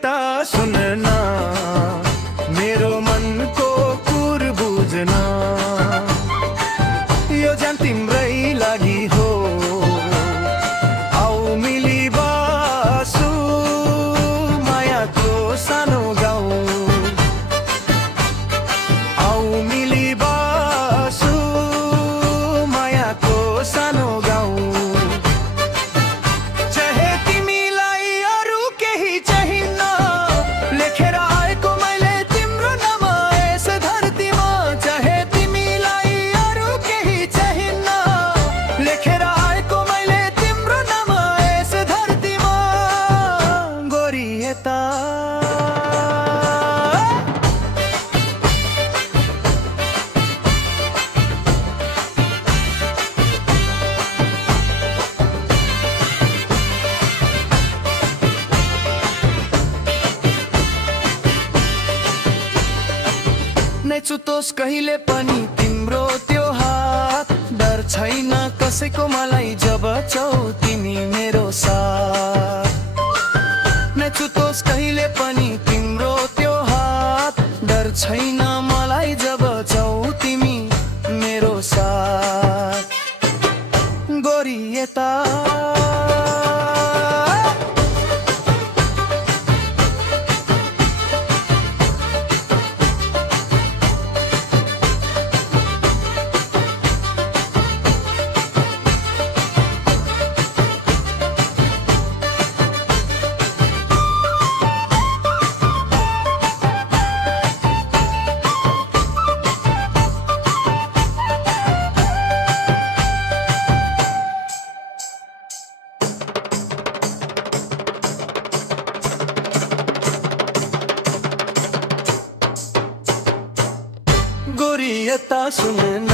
यता सुनना मेरो मनको कुर बुझ्न यो जान तिम्रै लागि हो आऊ मिली बसु मायाको सानो गाउँ आऊ मिली बसु मायाको सानो गाउँ चाहे तिमीलाई अरू केही चाहिन्न लेखेर आएको मैले तिम्रो नाम यस धरतीमा चाहे तिमीलाई अरू केही चाहिन्न लेखेर आएको मैले तिम्रो नाम यस धरतीमा गोरी यता नैचुतोस् कहिले पनि तिम्रो त्यो हात डर छैन कसैको मलाई जब छौ तिमी मेरो साथ नैचुतोस् कहिले पनि तिम्रो त्यो हात डर छैन मलाई जब छौ तिमी मेरो साथ गोरी यता गोरी यता सुन